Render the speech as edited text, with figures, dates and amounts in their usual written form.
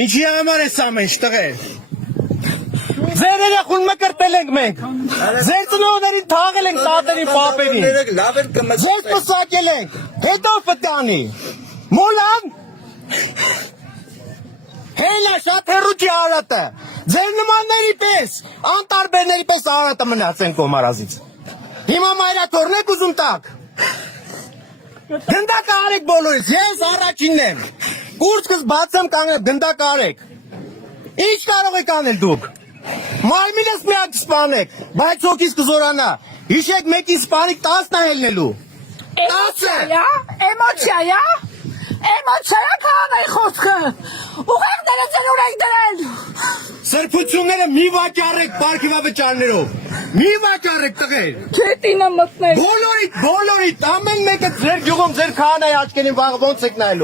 Ինչի համար է սա մենք տղեր։ Ձեր երախուն մկրտել ենք մենք։ Ձեր ծնողներին թաղել ենք տատերին, պապերին։ Ձեզ պսակել ենք։ Հետո ֆտանի։ Մոլան։ Հելա շատ հեռու չի Արարատը։ Ձեր նմանների պես, անտարբերների պես Արարատը մնացեն կոմարազից։ Հիմա մայրաթորն եք ուզում տակ։ Գնդակ արեք բոլորից, ես առաջինն եմ։ Կուրծքս բացեմ կանգնեմ, գնդակ արեք։ Ինչ կարող եք անել դուք։ Մարմինս միակ սպանեք, բայց հոգիս կզորանա։ Հիշեք մեկի սպանիկ 10 ելնելու։ 10-ը։ Էմոցիա, էմոցիա քաղաքի խոսքը։ Ուղեղները ձեր ունեք դրել։ Սրբությունները մի վաճառեք պարգևավճարներով։ Մի վաճառեք տղեր։ Քետինը մտնել։ Բոլորիդ, ամեն մեկը ձեր գյուղում ձեր քահանայի աչքերին վաղ ոնց եք նայելու։